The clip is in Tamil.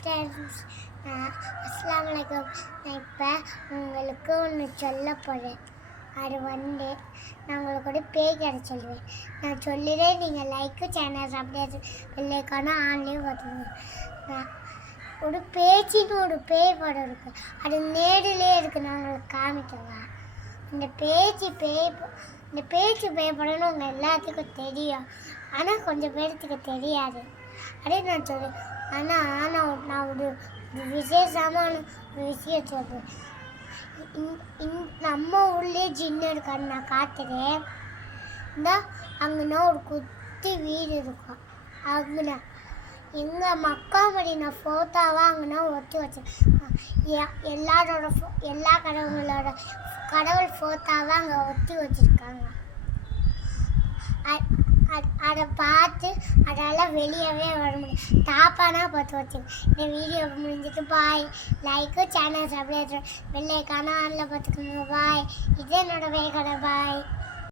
ஃப்ரெண்ட்ஸ், அஸ்ஸலாமு அலைக்கும். நான் இப்போ உங்களுக்கு ஒன்று சொல்ல போகிறேன். அது நான் உங்களுக்கு பேய் கதை சொல்லுவேன். நான் சொல்லிடுறேன், நீங்கள் லைக்கு சேனல் அப்படியே பிள்ளைக்கான ஆன்லேயும் பார்த்துக்கோங்க. ஒரு பேச்சின்னு ஒரு பேய் படம் இருக்குது. அது நேரிலே இருக்குது. நான் உங்களுக்கு காமிக்கவா? இந்த பேச்சு பேய் படம்னு உங்கள் எல்லாத்துக்கும் தெரியும். ஆனால் கொஞ்சம் பேருக்கு தெரியாது. அதே நான் சொல்லுவேன். ஆனால் நான் ஒரு விசேஷமான ஒரு விஷயம் சொல்கிறேன். நம்ம ஊர்லேயே ஜின்னு இருக்கான்னு நான் காட்டுறேன். இந்த அங்கேனா ஒரு குட்டி வீடு இருக்கும். அங்கேனா எங்கள் மக்காமடி நான் ஃபோட்டோவாக அங்கேனா ஒட்டி வச்சேன். எல்லா கடவுள் ஃபோட்டோவாக அங்கே ஒட்டி வச்சுருக்காங்க. அதை பார்த்து அதால் வெளியவே வர முடியும். தாப்பானா பார்த்து வச்சுருக்கேன். இந்த வீடியோ முடிஞ்சிட்டு பாய். லைக்கு சேனல் சப்ஸ்கிரைப் பெல் ஐகானை ஆன்ல பார்த்துக்கோங்க. பாய். இது என்னோட பேய் கதை. பாய்.